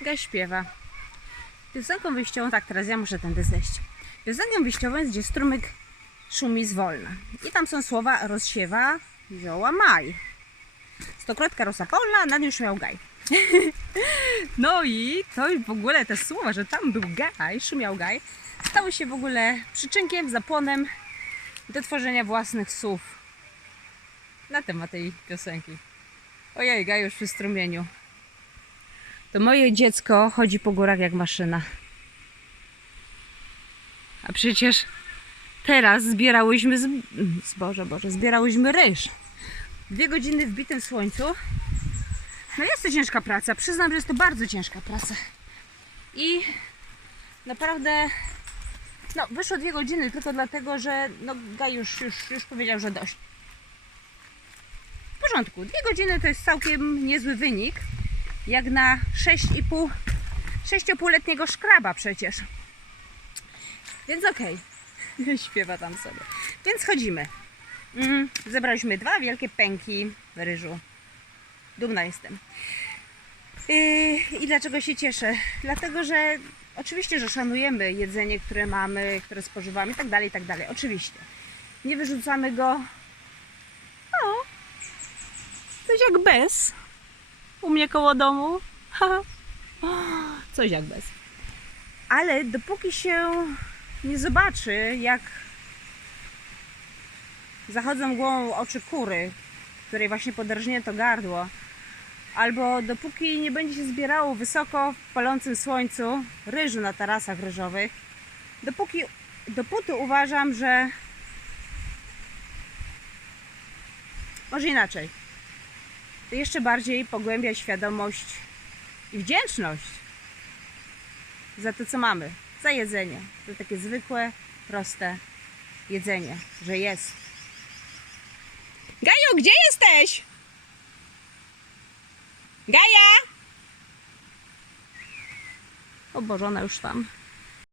Gaj śpiewa. Piosenką wyjściową, tak teraz ja muszę tędy zejść. Piosenką wyjściową jest, gdzie strumyk szumi zwolna. I tam są słowa rozsiewa zioła maj. Stokrotka rosa polna, nad nią szumiał gaj. no i to w ogóle te słowa, że tam był gaj, szumiał gaj, stały się w ogóle przyczynkiem, zapłonem do tworzenia własnych słów na temat tej piosenki. Ojej, gaj już przy strumieniu. To moje dziecko chodzi po górach jak maszyna. A przecież teraz zbierałyśmy z... Boże, Boże, zbierałyśmy ryż. Dwie godziny w bitym słońcu. No jest to ciężka praca. Przyznam, że jest to bardzo ciężka praca. I naprawdę no, wyszło dwie godziny tylko dlatego, że no, Gaj już, już, już powiedział, że dość. W porządku. Dwie godziny to jest całkiem niezły wynik. Jak na 6,5 6,5-letniego szkraba przecież. Więc okej. Śpiewa tam sobie. Więc chodzimy. Mm, zebraliśmy dwa wielkie pęki ryżu. Dumna jestem. Yy, I dlaczego się cieszę? Dlatego, że oczywiście, że szanujemy jedzenie, które mamy, które spożywamy i tak dalej, i tak dalej. Oczywiście. Nie wyrzucamy go. O, coś jak bez. U mnie koło domu. Coś jak bez. Ale dopóki się nie zobaczy, jak zachodzą głową oczy kury, której właśnie podrażnięto gardło, albo dopóki nie będzie się zbierało wysoko w palącym słońcu ryżu na tarasach ryżowych, dopóki, dopóty uważam, że może inaczej, jeszcze bardziej pogłębia świadomość i wdzięczność za to, co mamy, za jedzenie, za takie zwykłe, proste jedzenie, że jest. Gaju, gdzie jesteś? Gaja! O Boże, ona już tam.